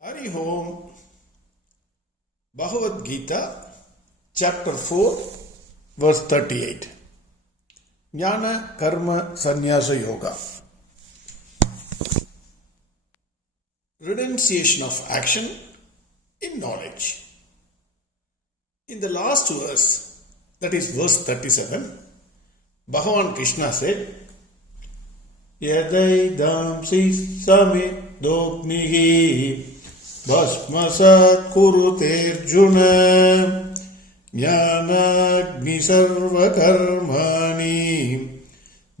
Hari Om, Bhagavad Gita, Chapter 4, Verse 38. Jnana Karma Sannyasa Yoga. Renunciation of action in knowledge. In the last verse, that is verse 37, Bhagwan Krishna said, Yadaidamsi samit dognihi Bhasmasat kurute arjuna Jnanagni sarva karmani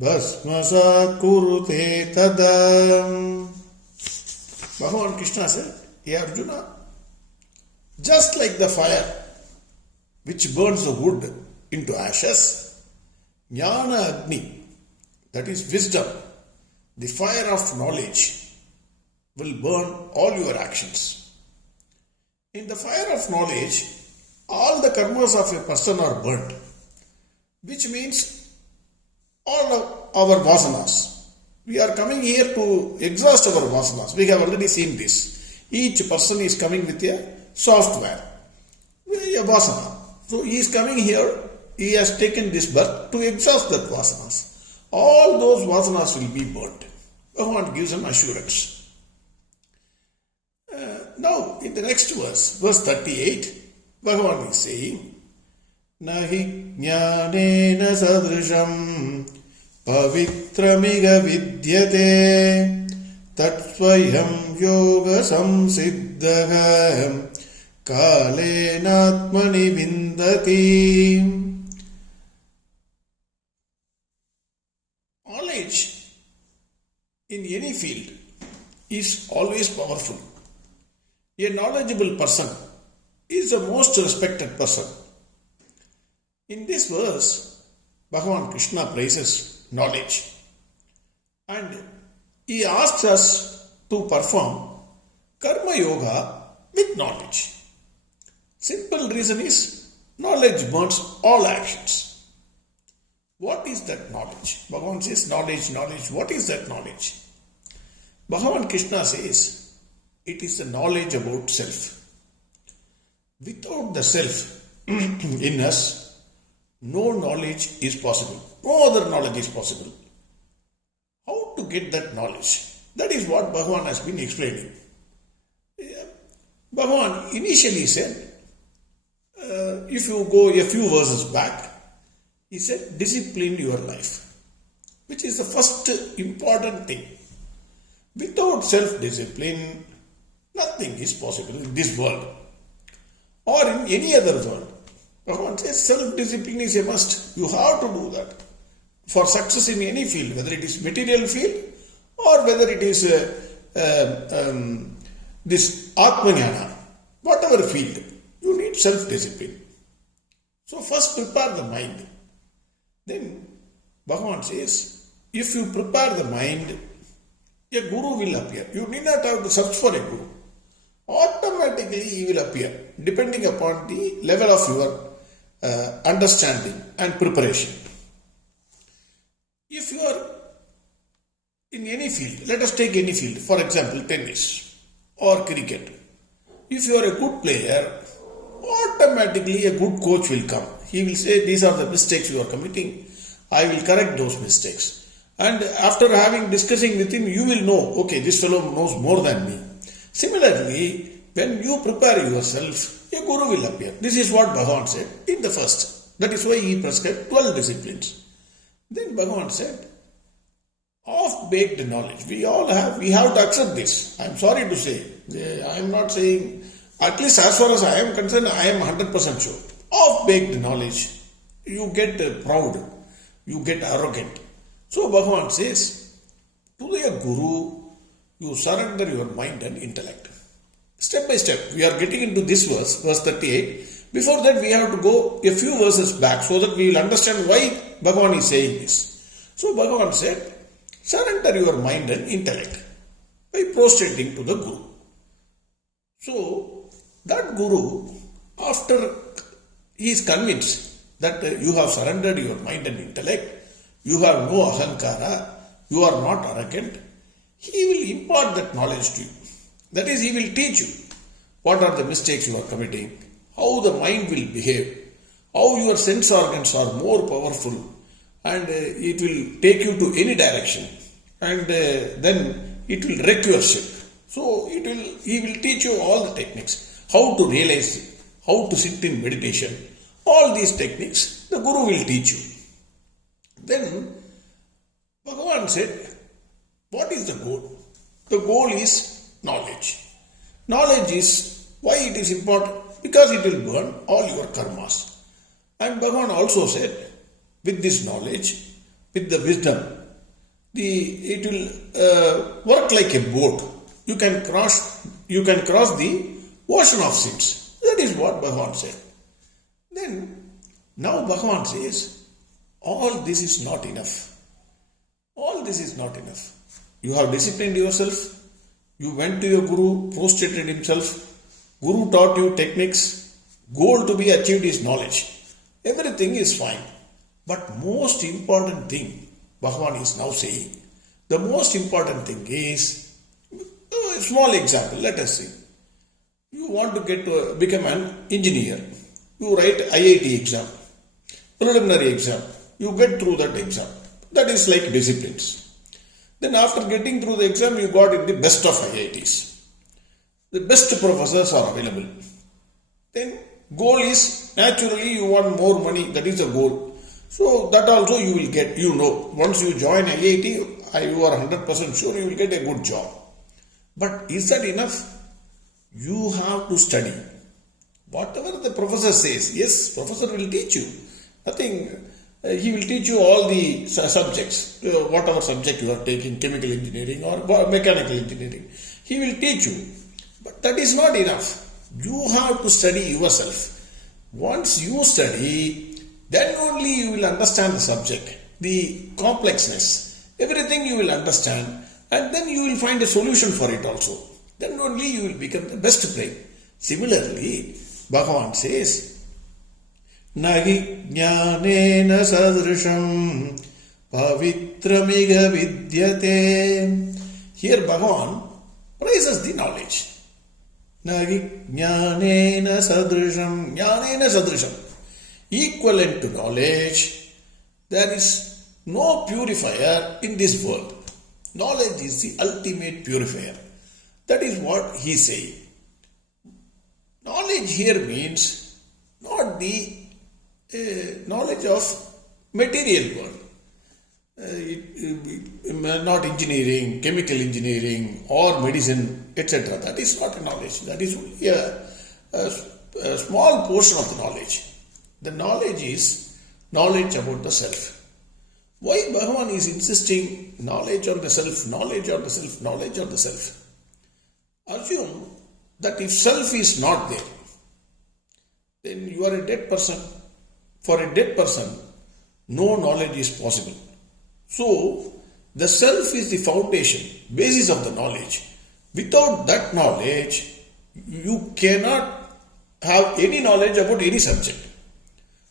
Bhasmasat kurute tadam. Bhagwan Krishna said, Hey Arjuna, just like the fire which burns the wood into ashes, Jnana Agni, that is wisdom, the fire of knowledge, will burn all your actions. In the fire of knowledge, all the karmas of a person are burnt, which means all of our vasanas. We are coming here to exhaust our vasanas. We have already seen this. Each person is coming with a software, a vasana. So he is coming here, he has taken this birth to exhaust that vasanas. All those vasanas will be burnt. Bhagavan gives an assurance. Now, in the next verse, verse 38, Bhagavan is saying, Nahi jnanena sadrisham pavitramiga vidyate tatsvayam yoga samsiddhah kalenatmani vindati. Knowledge in any field is always powerful. A knowledgeable person is the most respected person. In this verse, Bhagwan Krishna praises knowledge and he asks us to perform karma yoga with knowledge. Simple reason is knowledge burns all actions. What is that knowledge? Bhagavan says knowledge. What is that knowledge? Bhagavan Krishna says it is the knowledge about self. Without the self in us, no knowledge is possible. No other knowledge is possible. How to get that knowledge? That is what Bhagavan has been explaining. Bhagavan initially said, if you go a few verses back, he said, discipline your life, which is the first important thing. Without self-discipline, nothing is possible in this world or in any other world. Bhagavan says self-discipline is a must. You have to do that for success in any field, whether it is material field or whether it is this Atmajnana, whatever field, you need self-discipline. So first prepare the mind. Then Bhagavan says, if you prepare the mind, a guru will appear. You need not have to search for a guru. Automatically he will appear, depending upon the level of your understanding and preparation. If you are in any field, let us take any field, for example, tennis or cricket. If you are a good player, automatically a good coach will come. He will say, these are the mistakes you are committing. I will correct those mistakes. And after discussing with him, you will know, okay, this fellow knows more than me. Similarly, when you prepare yourself, a guru will appear. This is what Bhagavan said in the first. That is why he prescribed 12 disciplines. Then Bhagavan said, half-baked knowledge. We have to accept this. I am sorry to say. I am not saying, at least as far as I am concerned, I am 100% sure. Half-baked knowledge, you get proud, you get arrogant. So Bhagavan says, to a guru, you surrender your mind and intellect. Step by step, we are getting into this verse, verse 38. Before that, we have to go a few verses back so that we will understand why Bhagavan is saying this. So Bhagavan said, surrender your mind and intellect by prostrating to the guru. So that guru, after he is convinced that you have surrendered your mind and intellect, you have no ahankara, you are not arrogant, he will impart that knowledge to you. That is, he will teach you what are the mistakes you are committing, how the mind will behave, how your sense organs are more powerful, and it will take you to any direction, and then it will wreck your ship. So he will teach you all the techniques, how to realize it, how to sit in meditation. All these techniques the Guru will teach you. Then Bhagavan said, what is the goal? The goal is knowledge. Knowledge is why it is important, because it will burn all your karmas. And Bhagavan also said, with this knowledge, with the wisdom, it will work like a boat. You can cross the ocean of sins. That is what Bhagavan said. Then, now Bhagavan says, all this is not enough. All this is not enough. You have disciplined yourself. You went to your Guru, prostrated himself. Guru taught you techniques. Goal to be achieved is knowledge. Everything is fine. But most important thing, Bhagavan is now saying, the most important thing is, a small example, let us see. You want to become an engineer. You write IIT exam, preliminary exam. You get through that exam. That is like disciplines. Then after getting through the exam, you got in the best of IITs. The best professors are available. Then goal is, naturally you want more money, that is the goal. So that also you will get, once you join IIT, you are 100% sure you will get a good job. But is that enough? You have to study. Whatever the professor says, yes, professor will teach you. Nothing, he will teach you all the subjects, whatever subject you are taking, chemical engineering or mechanical engineering. He will teach you. But that is not enough. You have to study yourself. Once you study, then only you will understand the subject, the complexness, everything you will understand, and then you will find a solution for it also. Then only you will become the best brain. Similarly, Bhagavan says, Nahi jnanena sadrisham pavitramiga vidyate. Here Bhagavan praises the knowledge. Nahi jnanena sadrisham. Equivalent to knowledge, there is no purifier in this world. Knowledge is the ultimate purifier. That is what he is saying. Knowledge here means not the knowledge of material world. Not engineering, chemical engineering or medicine, etc. That is not a knowledge. That is only a small portion of the knowledge. The knowledge is knowledge about the self. Why Bhagavan is insisting knowledge on the self, knowledge on the self, knowledge on the self? Assume that if self is not there, then you are a dead person. For a dead person, no knowledge is possible. So, the self is the foundation, basis of the knowledge. Without that knowledge, you cannot have any knowledge about any subject.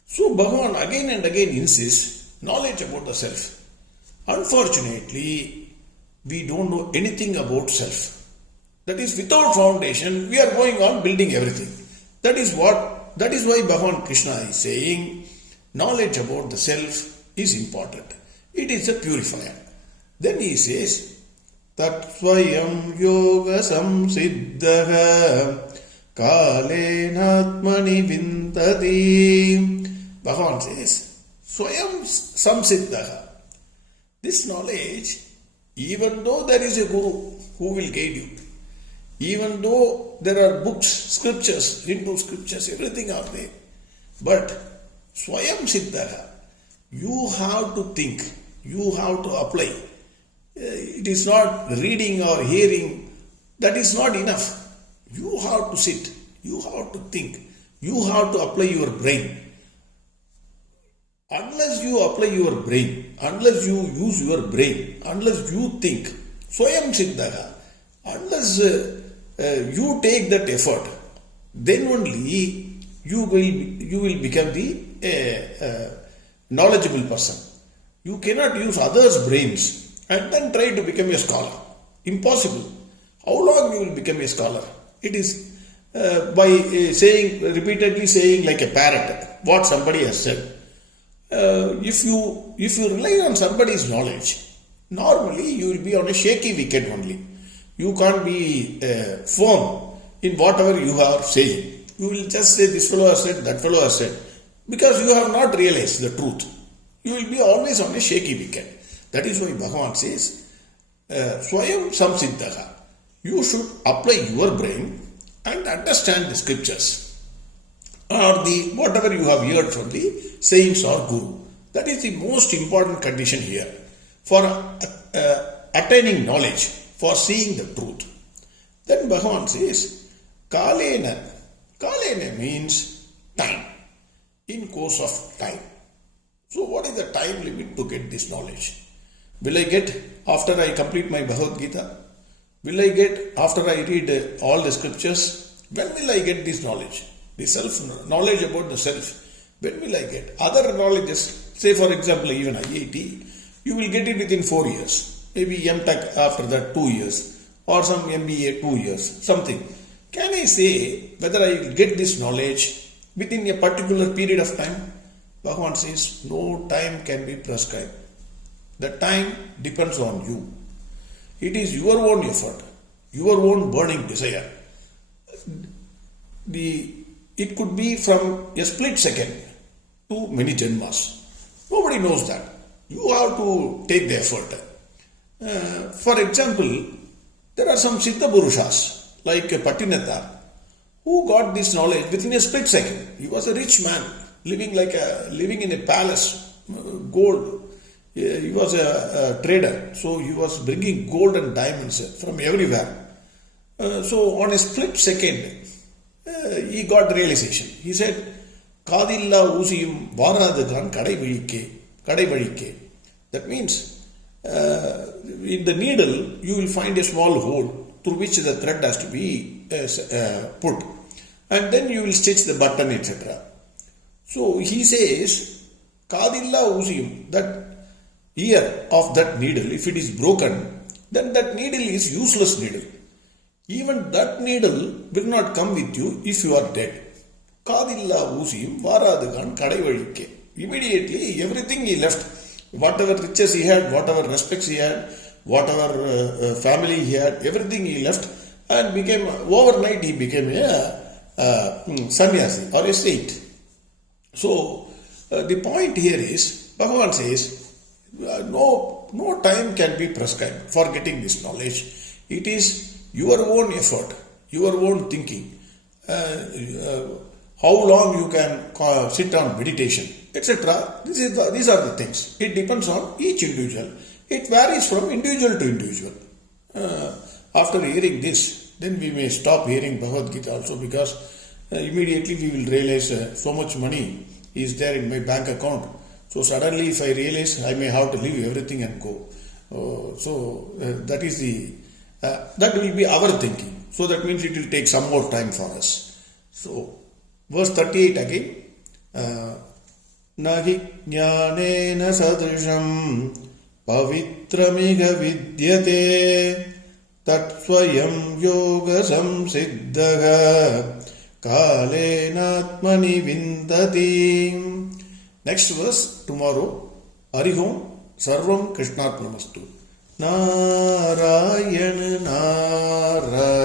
So, Bhagavan again and again insists knowledge about the self. Unfortunately, we don't know anything about self. That is, without foundation, we are going on building everything. That is why Bhagwan Krishna is saying, knowledge about the self is important. It is a purifier. Then he says, Tatvayam yoga samsiddhaha kalenatmani vintati. Bhagavan says, Swayam samsiddhaha. This knowledge, even though there is a Guru who will guide you, even though there are books, scriptures, Hindu scriptures, everything are there, but Swayam Siddhaha, you have to think, you have to apply. It is not reading or hearing, that is not enough. You have to sit, you have to think, you have to apply your brain. Unless you apply your brain, unless you use your brain, unless you think, Swayam Siddhaha, unless you take that effort, then only you will become the knowledgeable person. You cannot use others' brains and then try to become a scholar. Impossible. How long you will become a scholar? It is by repeatedly saying like a parrot what somebody has said. If you rely on somebody's knowledge, normally you will be on a shaky wicket only. You can't be firm in whatever you are saying. You will just say this fellow has said, that fellow has said, because you have not realized the truth. You will be always on a shaky wicket. That is why Bhagavan says, Swayam Samsiddhaha. You should apply your brain and understand the scriptures or the whatever you have heard from the sayings or guru. That is the most important condition here for attaining knowledge, for seeing the truth. Then Bhagavan says, Kalena. Kalena means time, in course of time. So what is the time limit to get this knowledge? Will I get after I complete my Bhagavad Gita? Will I get after I read all the scriptures? When will I get this knowledge? The knowledge about the self. When will I get? Other knowledges, say for example even IIT, you will get it within 4 years. Maybe MTech after that 2 years. Or some MBA 2 years, something. Can I say whether I will get this knowledge within a particular period of time? Bhagavan says, no time can be prescribed. The time depends on you. It is your own effort, your own burning desire. It could be from a split second to many janmas. Nobody knows that. You have to take the effort. For example, there are some Siddha Purushas like Patinatha who got this knowledge within a split second. He was a rich man living in a palace, gold. He was a trader, so he was bringing gold and diamonds from everywhere. So on a split second, he got realization. He said, Kadilla Usiyum Varadagan Kadai. That means, in the needle, you will find a small hole through which the thread has to be put. And then you will stitch the button, etc. So he says, Kadilla Usiyum, that ear of that needle, if it is broken, then that needle is useless needle. Even that needle will not come with you if you are dead. Kadilla Usiyum Varadagan Kadai. Immediately, everything he left, whatever riches he had, whatever respects he had, whatever family he had, everything he left, and overnight he became a sannyasi or a saint. So, the point here is, Bhagavan says, no time can be prescribed for getting this knowledge. It is your own effort, your own thinking, how long you can sit on meditation, etc. These are the things. It depends on each individual. It varies from individual to individual. After hearing this, then we may stop hearing Bhagavad Gita also, because immediately we will realize so much money is there in my bank account. So suddenly if I realize I may have to leave everything and go. That will be our thinking. So that means it will take some more time for us. So verse 38 again. Nahi jnanena sadrisham pavitramiga vidyate tatsvayam yoga samsiddhaga kalenatmani vindati. Next verse tomorrow. Arihom Sarvam Krishnarpnamastu. Narayana Narayana.